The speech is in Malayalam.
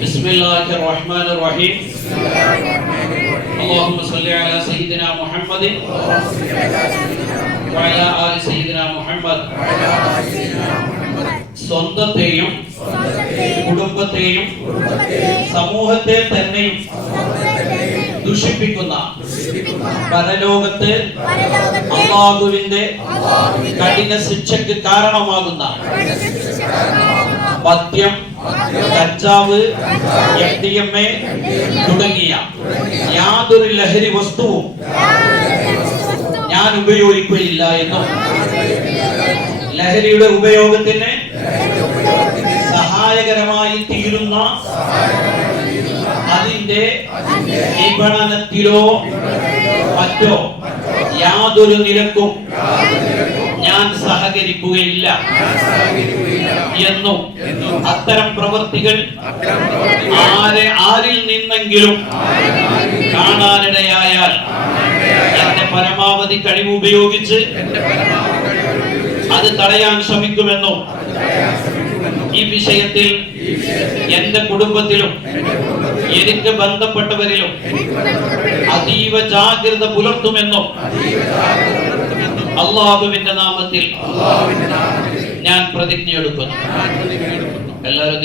ബിസ്മില്ലാഹിർ റഹ്മാനിർ റഹീം. അല്ലാഹുമ്മ സ്വല്ലി അലാ സയ്യിദിനാ മുഹമ്മദിൻ വഅലാ ആലി സയ്യിദിനാ മുഹമ്മദ്. സ്വന്തത്തെയും കുടുംബത്തെയും സമൂഹത്തെ തന്നെയും ദുഷിപ്പിക്കുന്ന പരലോകത്ത് അല്ലാഹുവിന്റെ കഠിന ശിക്ഷയ്ക്ക് കാരണമാകുന്ന മദ്യം, കഞ്ചാവ്, MDMA തുടങ്ങിയ യാതൊരു ലഹരി വസ്തുവും ഞാൻ ഉപയോഗിക്കുകയില്ല എന്നും ലഹരിയുടെ ഉപയോഗത്തിന് സഹായകരമായി തീരുന്ന അതിന്റെ വിപണനത്തിലോ മറ്റോ യാതൊരു നിലക്കും ഞാൻ സഹകരിക്കുകയില്ല എന്നും അത്തരം പ്രവൃത്തികൾ ആരിൽ നിന്നെങ്കിലും കാണാനിടയായാൽ എന്റെ പരമാവധി കഴിവ് ഉപയോഗിച്ച് അത് തടയാൻ ശ്രമിക്കുമെന്നും ഈ വിഷയത്തിൽ എന്റെ കുടുംബത്തിലും എനിക്ക് ബന്ധപ്പെട്ടവരിലും അതീവ ജാഗ്രത പുലർത്തുമെന്നും അല്ലാഹുവിന്റെ നാമത്തിൽ ഞാൻ പ്രതിജ്ഞയെടുക്കുന്നു. എല്ലാവരും